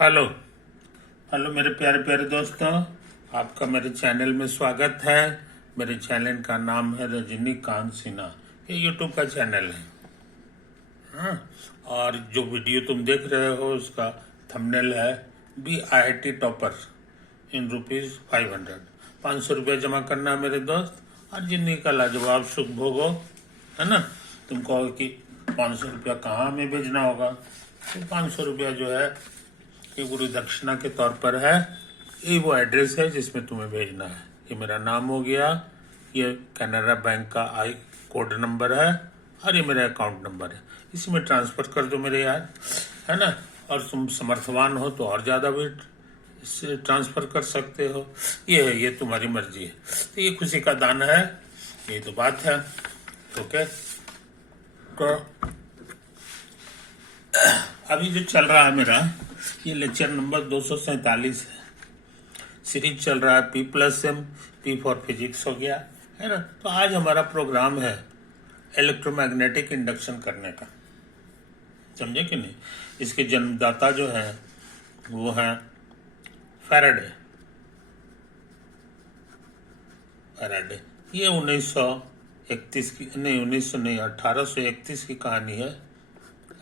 Hello. Hello मेरे प्यारे प्यारे दोस्तों, आपका मेरे चैनल में स्वागत है। मेरे चैनल का नाम है रजनीकांत सिन्हा। ये यूट्यूब का चैनल है। हाँ, और जो वीडियो तुम देख रहे हो उसका थंबनेल है BIT टॉपर इन ₹500। 500 रुपया जमा करना है मेरे दोस्त, और जिंदगी का लाजवाब सुख भोगो। है ना। तुम कहो कि 500 रुपया कहाँ हमें भेजना होगा, तो 500 रुपया जो है ये गुरु दक्षिणा के तौर पर है। ये वो एड्रेस है जिसमें तुम्हें भेजना है। ये मेरा नाम हो गया, ये कैनरा बैंक का आई कोड नंबर है, और ये मेरा अकाउंट नंबर है। इसी में ट्रांसफर कर दो मेरे यार, है ना। और तुम समर्थवान हो तो और ज़्यादा भी इससे ट्रांसफर कर सकते हो। ये है, ये तुम्हारी मर्जी है। तो ये खुशी का दान है, ये तो बात है। ओके, तो अभी जो चल रहा है मेरा ये लेक्चर नंबर 247 है। सीरीज चल रहा है P+M, P फॉर फिजिक्स हो गया, है ना। तो आज हमारा प्रोग्राम है इलेक्ट्रोमैग्नेटिक इंडक्शन करने का। समझे कि नहीं। इसके जन्मदाता जो है वो है फैराडे। फैराडे ये 1931 की नहीं, 1900 नहीं, 1831 की कहानी है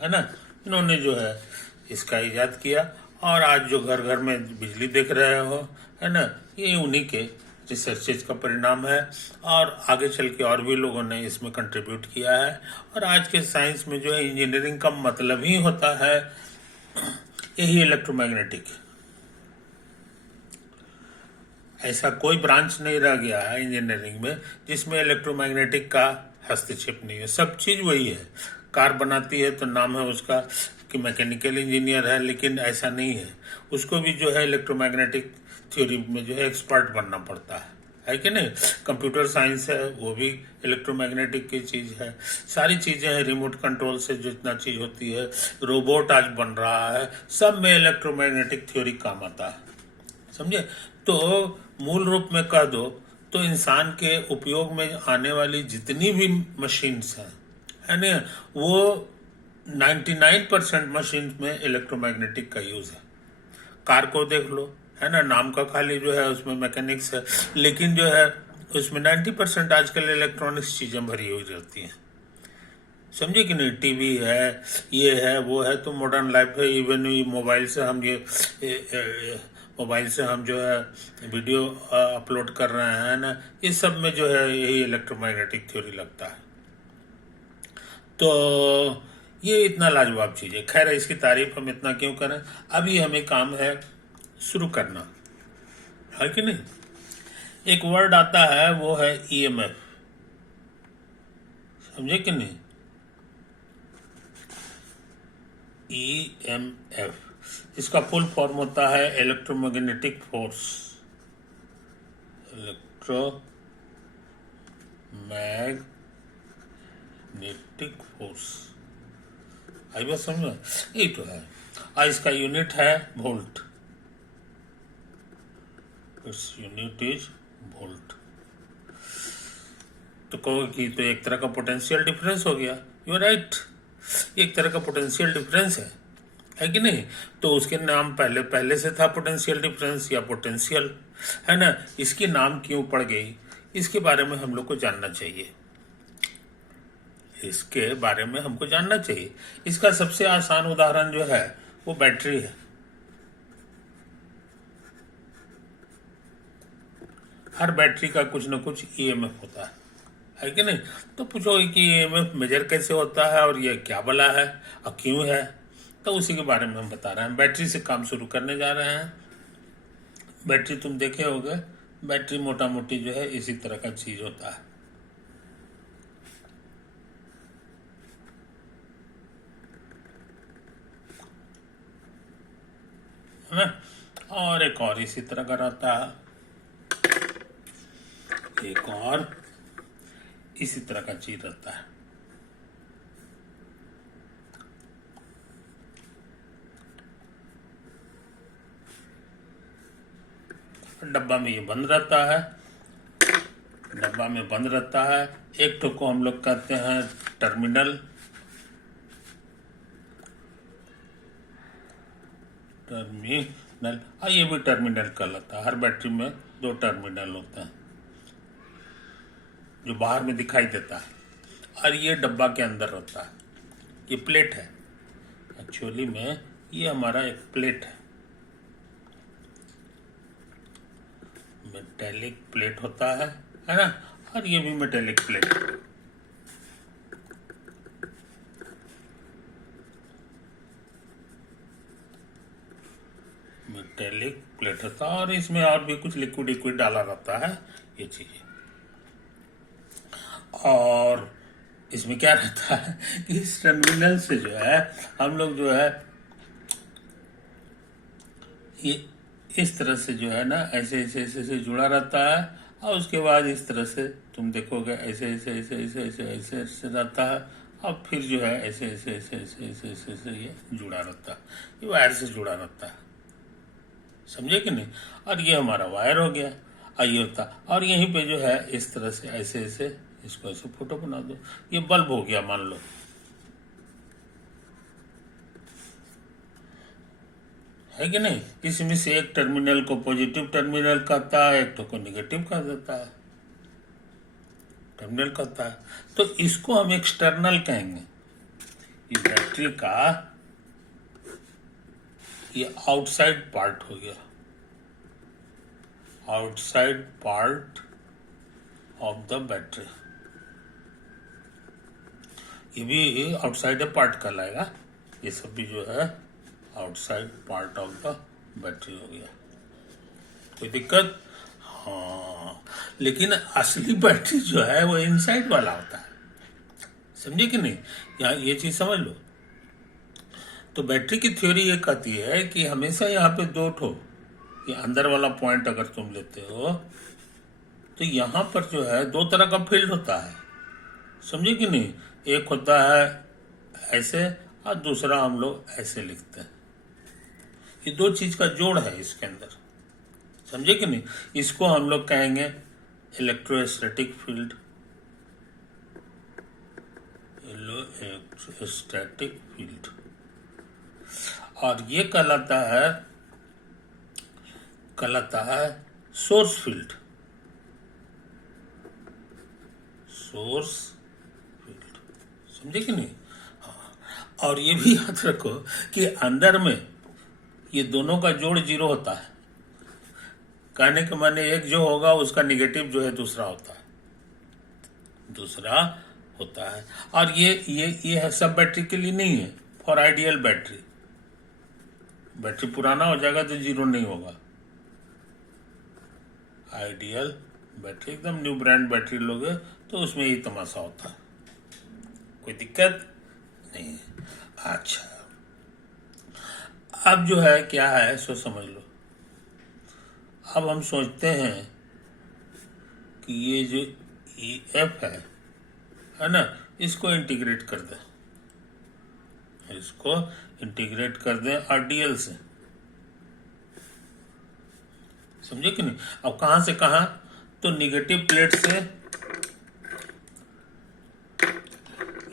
ना। इन्होंने जो है इसका इजाद किया, और आज जो घर घर में बिजली देख रहे हो, है ना, ये उन्हीं के रिसर्चेज का परिणाम है। और आगे चल के और भी लोगों ने इसमें कंट्रीब्यूट किया है। और आज के साइंस में जो है इंजीनियरिंग का मतलब ही होता है यही इलेक्ट्रोमैग्नेटिक। ऐसा कोई ब्रांच नहीं रह गया है इंजीनियरिंग में जिसमें इलेक्ट्रोमैग्नेटिक का हस्तक्षेप नहीं है। सब चीज वही है। कार बनाती है तो नाम है उसका कि मैकेनिकल इंजीनियर है, लेकिन ऐसा नहीं है। उसको भी जो है इलेक्ट्रोमैग्नेटिक थ्योरी में जो है एक्सपर्ट बनना पड़ता है कि नहीं। कंप्यूटर साइंस है वो भी इलेक्ट्रोमैग्नेटिक की चीज है। सारी चीजें हैं, रिमोट कंट्रोल से जितना चीज होती है, रोबोट आज बन रहा है, सब में इलेक्ट्रोमैग्नेटिक थ्योरी काम आता है। समझे। तो मूल रूप में कह दो तो इंसान के उपयोग में आने वाली जितनी भी मशीन्स हैं, है ना, वो 99% मशीन में इलेक्ट्रोमैग्नेटिक का यूज है। कार को देख लो, है ना, नाम का खाली जो है उसमें मैकेनिक्स है, लेकिन जो है उसमें 90% आजकल इलेक्ट्रॉनिक्स चीजें भरी हुई रहती हैं। समझे कि नहीं। टीवी है, ये है, वो है, तो मॉडर्न लाइफ है। इवन मोबाइल से हम मोबाइल से हम जो है वीडियो अपलोड कर रहे हैं ना, ये सब में जो है यही इलेक्ट्रोमैग्नेटिक थ्योरी लगता है। तो ये इतना लाजवाब चीज है। खैर, इसकी तारीफ हम इतना क्यों करें, अभी हमें काम है शुरू करना, है कि नहीं। एक वर्ड आता है वो है EMF। समझे कि नहीं। EMF इसका फुल फॉर्म होता है इलेक्ट्रोमैग्नेटिक फोर्स। इलेक्ट्रोमैग्नेटिक फोर्स, आई बात समझ में। यही तो है। इसका यूनिट है volt. Its unit is volt. तो कहो कि तो एक तरह का पोटेंशियल डिफरेंस हो गया। यू आर राइट, एक तरह का पोटेंशियल डिफरेंस है कि नहीं। तो उसके नाम पहले पहले से था पोटेंशियल डिफरेंस या पोटेंशियल, है ना। इसकी नाम क्यों पड़ गई, इसके बारे में हम लोग को जानना चाहिए। इसके बारे में हमको जानना चाहिए। इसका सबसे आसान उदाहरण जो है वो बैटरी है। हर बैटरी का कुछ न कुछ EMF होता है कि नहीं। तो पूछोगे कि EMF मेजर कैसे होता है और ये क्या बला है और क्यों है, तो उसी के बारे में हम बता रहे हैं। बैटरी से काम शुरू करने जा रहे हैं। बैटरी तुम देखे होगे, बैटरी मोटा मोटी जो है इसी तरह का चीज होता है ना। और एक और इसी तरह का रहता है, एक और इसी तरह का चीज रहता है। डब्बा में ये बंद रहता है, डब्बा में बंद रहता है। एक तो को हम लोग कहते हैं टर्मिनल, टर्मिनल, ये भी टर्मिनल कहलाता है। हर बैटरी में 2 टर्मिनल होता है जो बाहर में दिखाई देता है, और ये डब्बा के अंदर रहता है। ये प्लेट है, एक्चुअली में ये हमारा एक प्लेट है, मेटेलिक प्लेट होता है ना, और ये भी मेटेलिक प्लेट है। मेटेलिक प्लेट होता है, और इसमें और भी कुछ लिक्विड डाला रहता है, ये चीजें। और इसमें क्या रहता है कि इस टर्मिनल से जो है हम लोग जो है ये इस तरह से जो है ना ऐसे ऐसे ऐसे ऐसे जुड़ा रहता है, और उसके बाद इस तरह से तुम देखोगे ऐसे ऐसे ऐसे ऐसे ऐसे ऐसे ऐसे रहता है, और फिर जो है ऐसे ऐसे ऐसे ऐसे ऐसे ऐसे ऐसे ये जुड़ा रहता है, ये वायर से जुड़ा रहता है, समझे कि नहीं। और ये हमारा वायर हो गया, और ये होता, और यहीं पे जो है इस तरह से ऐसे ऐसे इसको ऐसे फोटो बना दो, ये बल्ब हो गया मान लो, है कि नहीं। इसमें से एक टर्मिनल को पॉजिटिव टर्मिनल कहता है, एक को निगेटिव कह देता है, टर्मिनल कहता है। तो इसको हम एक्सटर्नल कहेंगे। ये बैटरी का ये आउटसाइड पार्ट हो गया, outside part of the battery, ये भी आउटसाइड पार्ट कहलाएगा। ये सब भी जो है outside part of the battery हो गया, कोई दिक्कत। हाँ, लेकिन असली बैटरी जो है वो इनसाइड वाला होता है, समझे कि नहीं। यहाँ ये चीज समझ लो। तो बैटरी की थ्योरी ये कहती है कि हमेशा यहाँ पे 2 ठो, ये अंदर वाला पॉइंट अगर तुम लेते हो तो यहाँ पर जो है 2 तरह का फील्ड होता है, समझे कि नहीं। एक होता है ऐसे, और दूसरा हम लोग ऐसे लिखते हैं। ये 2 चीज का जोड़ है इसके अंदर, समझे कि नहीं। इसको हम लोग कहेंगे इलेक्ट्रोस्टैटिक फील्ड, इलेक्ट्रोस्टैटिक फील्ड। और ये कहलाता है सोर्स फील्ड, सोर्स फील्ड, समझे कि नहीं। हाँ, और ये भी याद रखो कि अंदर में ये दोनों का जोड़ 0 होता है, कहने के माने एक जो होगा उसका निगेटिव जो है दूसरा होता है, दूसरा होता है। और ये है सब बैटरी के लिए नहीं है, फॉर आइडियल बैटरी। बैटरी पुराना हो जाएगा तो 0 नहीं होगा। आइडियल बैटरी, एकदम न्यू ब्रांड बैटरी लोगे तो उसमें यही तमाशा होता है, कोई दिक्कत नहीं है। अच्छा, अब जो है क्या है सो समझ लो। अब हम सोचते हैं कि ये जो EF है ना, इसको इंटीग्रेट कर दें, इसको इंटीग्रेट कर दें RDL से, समझे कि नहीं। अब कहां से कहां, तो निगेटिव प्लेट से,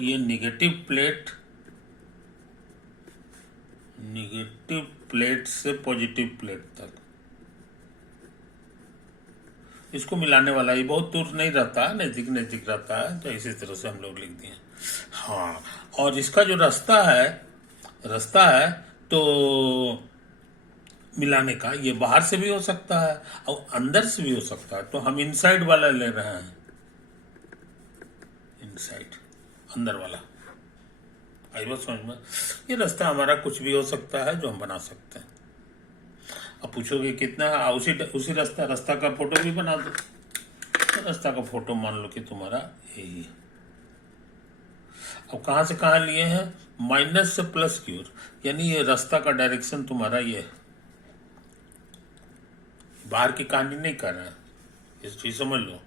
ये निगेटिव प्लेट से पॉजिटिव प्लेट तक, इसको मिलाने वाला, ये बहुत दूर नहीं रहता, नजदीक नजदीक रहता है, तो इसी तरह से हम लोग लिख दिए। हाँ, और इसका जो रास्ता है तो मिलाने का, ये बाहर से भी हो सकता है और अंदर से भी हो सकता है, तो हम इनसाइड वाला ले रहे हैं, इनसाइड, अंदर वाला। आई बात समझ में। ये रास्ता हमारा कुछ भी हो सकता है जो हम बना सकते हैं। अब पूछोगे कितना, उसी रास्ता का फोटो भी बना दो, तो रास्ता का फोटो मान लो कि तुम्हारा यही है। अब कहां से कहां लिए हैं, माइनस से प्लस की ओर, यानी ये रास्ता का डायरेक्शन तुम्हारा ये है, बाहर की कहानी नहीं कर रहा है, इस चीज समझ लो।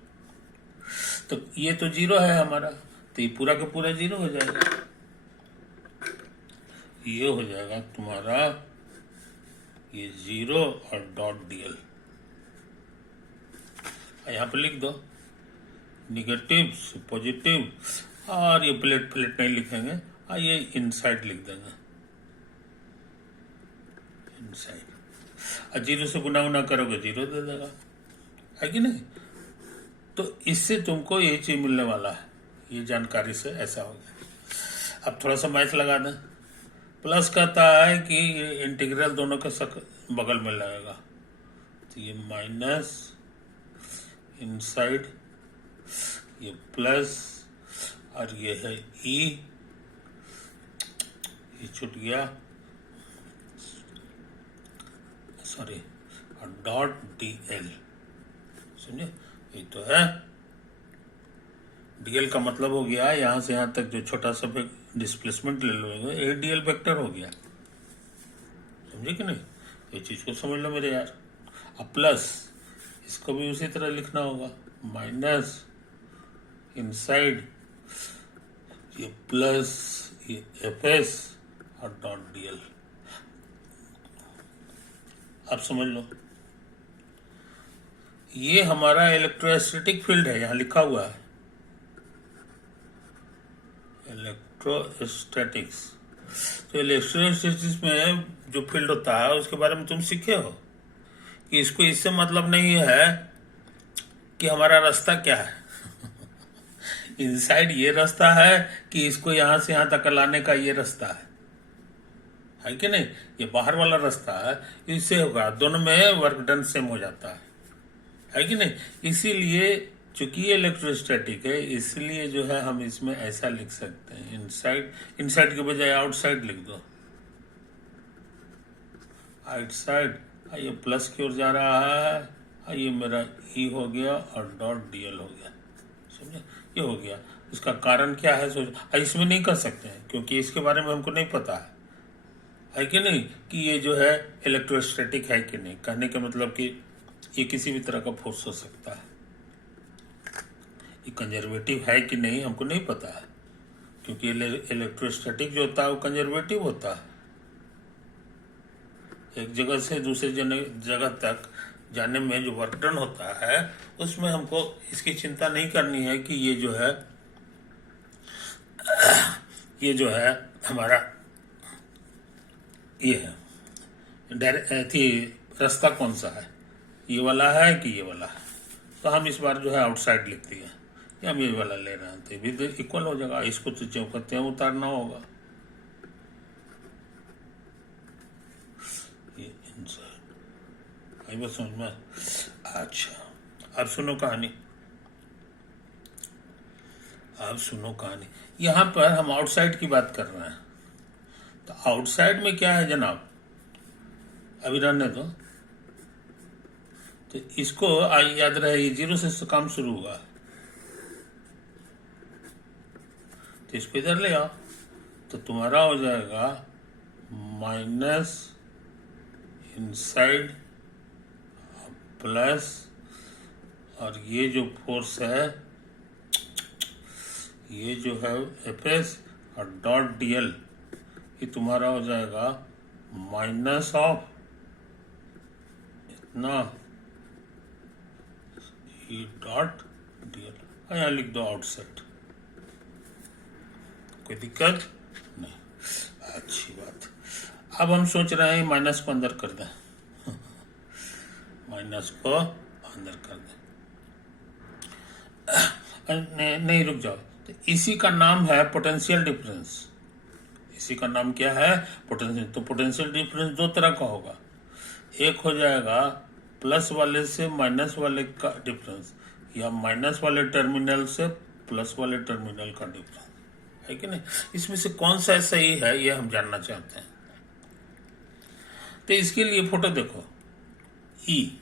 तो ये तो 0 है हमारा, तो ये पूरा का पूरा 0 हो जाएगा, ये हो जाएगा तुम्हारा ये 0 और .dl। यहाँ पे लिख दो निगेटिव से पॉजिटिव, और ये प्लेट नहीं लिखेंगे, और ये इनसाइड लिख देंगे, इनसाइड। और 0 से गुना करोगे 0 दे देगा, है कि नहीं। तो इससे तुमको ये चीज मिलने वाला है, ये जानकारी से ऐसा हो गया। अब थोड़ा सा मैथ लगा दें। प्लस कहता है कि इंटीग्रल दोनों के बगल में लगेगा, तो ये माइनस इनसाइड, ये प्लस, और ये है ई, ये छूट गया, सॉरी, और डॉट डी एल, समझे। ये तो है डीएल का मतलब हो गया यहां से यहां तक जो छोटा सा डिस्प्लेसमेंट ले लो, ये डीएल वेक्टर हो गया, समझे कि नहीं। ये चीज को समझ लो मेरे यार। अब प्लस इसको भी उसी तरह लिखना होगा, माइनस इनसाइड, ये प्लस, ये एफ एस और डॉट डीएल। अब समझ लो, ये हमारा इलेक्ट्रोस्टैटिक फील्ड है, यहां लिखा हुआ है इलेक्ट्रोस्टैटिक्स। तो इलेक्ट्रोस्टैटिक्स में जो फील्ड होता है उसके बारे में तुम सीखे हो कि इसको इससे मतलब नहीं है कि हमारा रास्ता क्या है इनसाइड ये रास्ता है कि इसको यहां से यहां तक लाने का ये रास्ता है कि नहीं। ये बाहर वाला रास्ता है, इससे होगा, दोनों में वर्क डन सेम हो जाता है कि नहीं। इसीलिए चूंकि ये इलेक्ट्रोस्टैटिक है, इसलिए जो है हम इसमें ऐसा लिख सकते हैं, इनसाइड, इनसाइड के बजाय आउटसाइड लिख दो, आउटसाइड। ये प्लस की ओर जा रहा है, ये मेरा ई हो गया और डॉट डीएल हो गया, समझे। ये हो गया। इसका कारण क्या है सोच, इसमें नहीं कर सकते हैं क्योंकि इसके बारे में हमको नहीं पता है कि नहीं, कि ये जो है इलेक्ट्रोस्टैटिक है कि नहीं। कहने का मतलब कि ये किसी भी तरह का फोर्स हो सकता है, ये कंजर्वेटिव है कि नहीं हमको नहीं पता है, क्योंकि इलेक्ट्रोस्टैटिक जो होता है वो कंजर्वेटिव होता है। एक जगह से दूसरे जगह तक जाने में जो वर्क डन होता है उसमें हमको इसकी चिंता नहीं करनी है कि ये जो है हमारा ये है रास्ता कौन सा है, ये वाला है कि ये वाला है। तो हम इस बार जो है आउटसाइड लिख दिए, या हम ये वाला ले रहे हैं, तो ये भी इक्वल हो जाएगा। इसको तो चौकत्ते में उतारना होगा, ये इनसाइड, आई बात समझ में। अच्छा, अब सुनो कहानी, यहां पर हम आउटसाइड की बात कर रहे हैं। तो आउटसाइड में क्या है जनाब, अभी रहने दो। तो इसको याद रहे, ये 0 से काम शुरू हुआ, तो इसको इधर ले आओ, तो तुम्हारा हो जाएगा माइनस इनसाइड प्लस, और ये जो फोर्स है ये जो है एफ एस और डॉट डीएल, ये तुम्हारा हो जाएगा माइनस ऑफ इतना ई डॉट डीएल। यहाँ लिख दो आउटसाइड, कोई दिक्कत नहीं, अच्छी बात। अब हम सोच रहे हैं माइनस को अंदर कर दें, माइनस को अंदर कर दें, नहीं रुक जाओ। तो इसी का नाम है पोटेंशियल डिफरेंस। इसी का नाम क्या है, पोटेंशियल। तो पोटेंशियल डिफरेंस दो तरह का होगा, एक हो जाएगा प्लस वाले से माइनस वाले का डिफरेंस, या माइनस वाले टर्मिनल से प्लस वाले टर्मिनल का डिफरेंस, है कि नहीं। इसमें से कौन सा सही है ये हम जानना चाहते हैं। तो इसके लिए फोटो देखो, ई,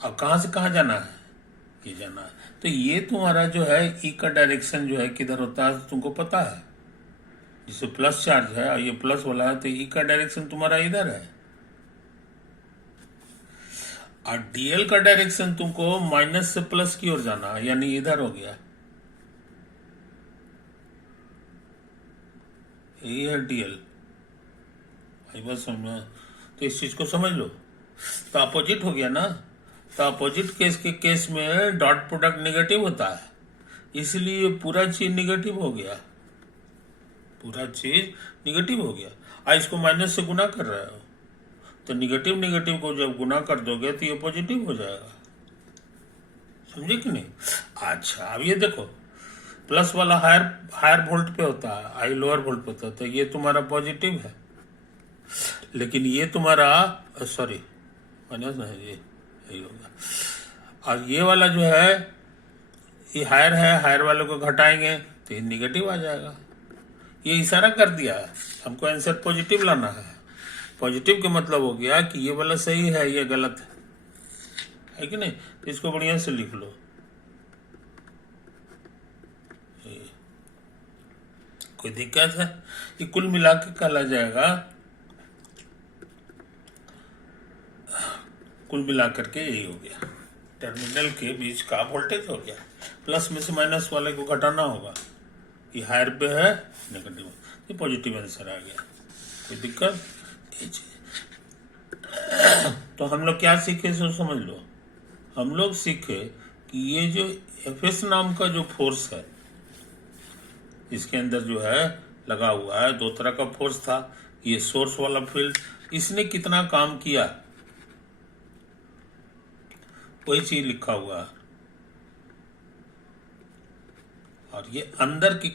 अब कहां से कहां जाना है, ये जाना है। तो ये तुम्हारा जो है ई का डायरेक्शन जो है किधर होता है तुमको पता है, जिससे प्लस चार्ज है और ये प्लस वाला है, तो ई का डायरेक्शन तुम्हारा इधर है, और डीएल का डायरेक्शन तुमको माइनस से प्लस की ओर जाना है, यानी इधर हो गया, यही है डीएल। बस समझ, तो इस चीज को समझ लो। तो अपोजिट हो गया ना, तो अपोजिट केस के केस में डॉट प्रोडक्ट नेगेटिव होता है, इसलिए पूरा चीज नेगेटिव हो गया, पूरा चीज नेगेटिव हो गया। इसको माइनस से गुना कर रहे हो, तो निगेटिव निगेटिव को जब गुना कर दोगे तो ये पॉजिटिव हो जाएगा। समझे कि नहीं? अच्छा, अब ये देखो, प्लस वाला हायर हायर वोल्ट पे होता है, आई लोअर वोल्ट पे होता है, तो ये तुम्हारा पॉजिटिव है। लेकिन ये तुम्हारा सॉरी माइनस नहीं, ये यही होगा। और ये वाला जो है ये हायर है, हायर वाले को घटाएंगे तो ये निगेटिव आ जाएगा। ये इशारा कर दिया हमको आंसर पॉजिटिव लाना है। पॉजिटिव का मतलब हो गया कि ये वाला सही है, ये गलत है कि नहीं? तो इसको बढ़िया से लिख लो। कोई दिक्कत है? ये कुल मिला के कहला जाएगा, कुल मिला करके यही हो गया, टर्मिनल के बीच का वोल्टेज हो गया। प्लस में से माइनस वाले को घटाना होगा, ये हायर पे है, नेगेटिव, ये पॉजिटिव आंसर आ गया। कोई दिक्कत? तो हम लोग क्या सीखे सो समझ लो। हम लोग सीखे कि ये जो एफएस नाम का जो फोर्स है, इसके अंदर जो है लगा हुआ है, दो तरह का फोर्स था। ये सोर्स वाला फील्ड, इसने कितना काम किया वही चीज लिखा हुआ है। और ये अंदर की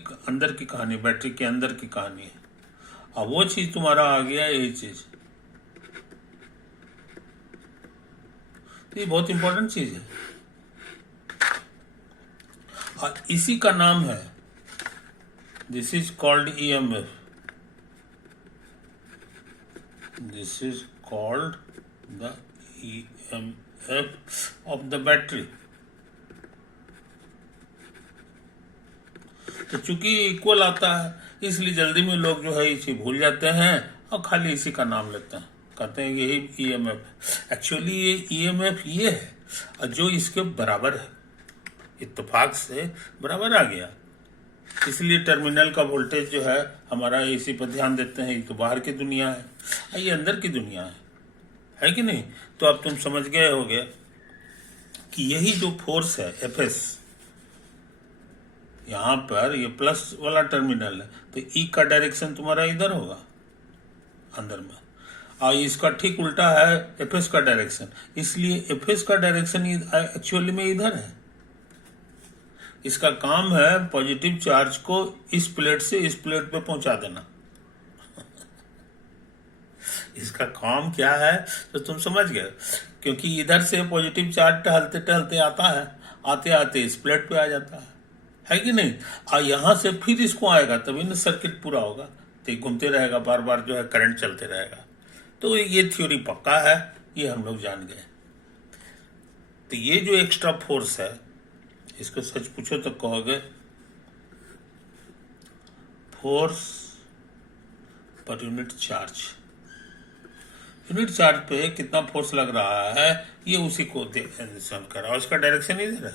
कहानी, बैटरी के अंदर की कहानी है। और वो चीज तुम्हारा आ गया, यही चीज, तो ये बहुत इंपॉर्टेंट चीज है। और इसी का नाम है, this is called EMF. This is called the EMF of the battery. तो चूंकि इक्वल आता है इसलिए जल्दी में लोग जो है इसे भूल जाते हैं और खाली इसी का नाम लेते हैं, कहते हैं यही ईएमएफ। एक्चुअली ये ईएमएफ ये है और जो इसके बराबर है, इत्तेफाक से बराबर आ गया। इसलिए टर्मिनल का वोल्टेज जो है हमारा इसी पर ध्यान देते हैं। ये तो बाहर की दुनिया है, ये अंदर की दुनिया है कि नहीं? तो अब तुम समझ गए होगे कि यही जो फोर्स है एफएस, यहाँ पर ये प्लस वाला टर्मिनल है, तो ई का डायरेक्शन तुम्हारा इधर होगा अंदर में, और इसका ठीक उल्टा है एफएस का डायरेक्शन। इसलिए एफएस का डायरेक्शन एक्चुअली में इधर है। इसका काम है पॉजिटिव चार्ज को इस प्लेट से इस प्लेट पे पहुंचा देना। इसका काम क्या है तो तुम समझ गए, क्योंकि इधर से पॉजिटिव चार्ज टहलते टहलते आता है, आते आते इस प्लेट पे आ जाता है कि नहीं? और यहां से फिर इसको आएगा, तभी ना सर्किट पूरा होगा। तो घूमते रहेगा, बार बार जो है करंट चलते रहेगा। तो ये थ्योरी पक्का है, ये हम लोग जान गए। तो ये जो एक्स्ट्रा फोर्स है, इसको सच पूछो तो कहोगे force per unit charge. Unit charge पे कितना फोर्स लग रहा है ये उसी को डिसाइड कर रहा है। उसका डायरेक्शन इधर है।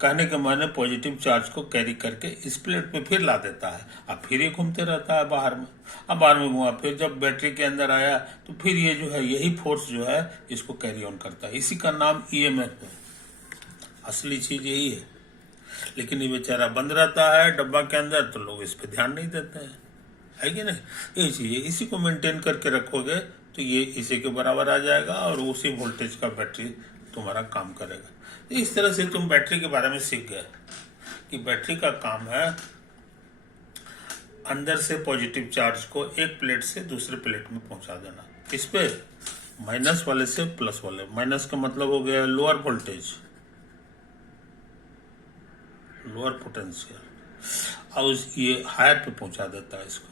कहने के माने पॉजिटिव चार्ज को कैरी करके इस प्लेट पे फिर ला देता है, अब फिर ये घूमते रहता है बाहर में। अब बाहर में घुमा, फिर जब बैटरी के अंदर आया तो फिर ये जो है यही फोर्स जो है इसको कैरी ऑन करता है। इसी का नाम ईएमएफ है। असली चीज यही है। लेकिन ये बेचारा बंद रहता है डब्बा के अंदर, तो लोग इस पे ध्यान नहीं देते हैं, है कि नहीं? यही चीज है। इसी को मेंटेन करके रखोगे तो ये इसी के बराबर आ जाएगा और उसी वोल्टेज का बैटरी तुम्हारा काम करेगा। तो इस तरह से तुम बैटरी के बारे में सीख गए कि बैटरी का काम है अंदर से पॉजिटिव चार्ज को एक प्लेट से दूसरे प्लेट में पहुंचा देना। इस पे माइनस वाले से प्लस वाले, माइनस का मतलब हो गया लोअर वोल्टेज, लोअर पोटेंशियल, और ये हायर पे पहुंचा देता है इसको।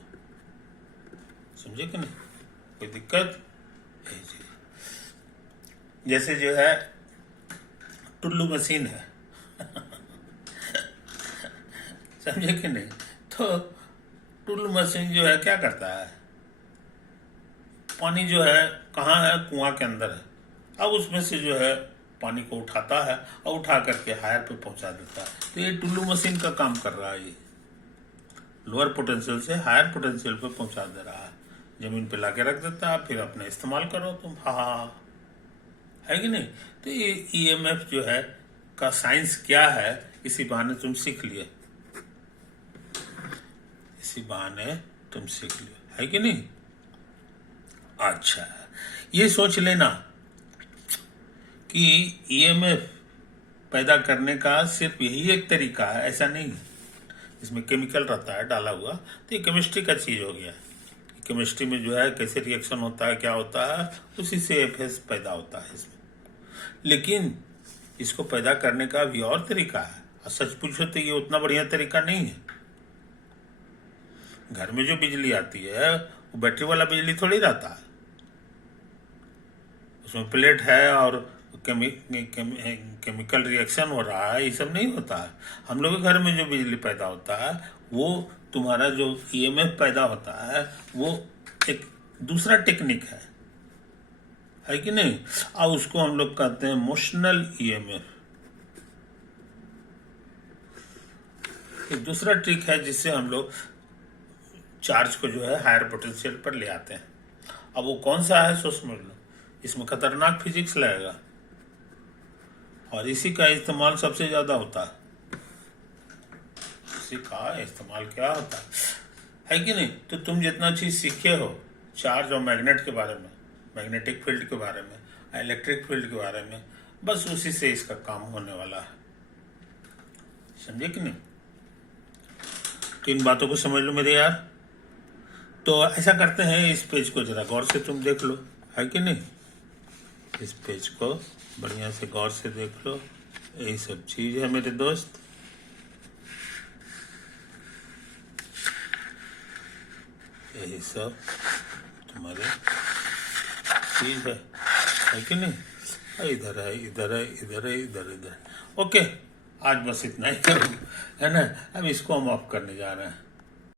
समझे कि नहीं? कोई दिक्कत? जैसे जो है टुल्लू मशीन है समझे कि नहीं? तो टुल्लू मशीन जो है क्या करता है, पानी जो है कहाँ है, कुआं के अंदर है। अब उसमें से जो है पानी को उठाता है और उठा करके हायर पे पहुंचा देता है। तो ये टुल्लू मशीन का काम कर रहा है। ये लोअर पोटेंशियल से हायर पोटेंशियल पे पहुंचा दे रहा है, जमीन पे लाके रख देता है, फिर अपने इस्तेमाल करो तुम। हाँ, है कि नहीं? तो ये ईएमएफ जो है का साइंस क्या है, इसी बहाने तुम सीख लिए, इसी बहाने तुम सीख लिए, है कि नहीं? अच्छा है। ये सोच लेना कि ईएमएफ पैदा करने का सिर्फ यही एक तरीका है, ऐसा नहीं है। इसमें केमिकल रहता है डाला हुआ, तो ये केमिस्ट्री का चीज हो गया। केमिस्ट्री में जो है कैसे रिएक्शन होता है, क्या होता है, उसी से एफएस पैदा होता है इसमें। लेकिन इसको पैदा करने का भी और तरीका है, और सच पूछो तो ये उतना बढ़िया तरीका नहीं है। घर में जो बिजली आती है वो बैटरी वाला बिजली थोड़ी रहता है, उसमें प्लेट है और केमिकल रिएक्शन हो रहा है, ये सब नहीं होता है। हम लोग के घर में जो बिजली पैदा होता है, वो तुम्हारा जो ईएमएफ पैदा होता है, वो एक दूसरा टेक्निक है कि नहीं। और उसको हम लोग कहते हैं मोशनल ईएमएफ। एक दूसरा ट्रिक है जिससे हम लोग चार्ज को जो है हायर पोटेंशियल पर ले आते हैं। अब वो कौन सा है सोच समझ लो, इसमें खतरनाक फिजिक्स लगेगा, और इसी का इस्तेमाल सबसे ज्यादा होता है। इसी का इस्तेमाल क्या होता है कि नहीं। तो तुम जितना चीज सीखे हो चार्ज और मैग्नेट के बारे में, मैग्नेटिक फील्ड के बारे में, इलेक्ट्रिक फील्ड के बारे में, बस उसी से इसका काम होने वाला है, समझे कि नहीं। तो इन बातों को समझ लो मेरे यार। तो ऐसा करते हैं, इस पेज को जरा गौर से तुम देख लो, है कि नहीं। इस पेज को बढ़िया से गौर से देख लो, यही सब चीज है मेरे दोस्त। यही सब तुम्हारे चीज है कि नहीं। इधर है, इधर है, इधर है, इधर इधर। ओके, आज बस इतना ही है ना। अब इसको हम ऑफ करने जा रहे हैं।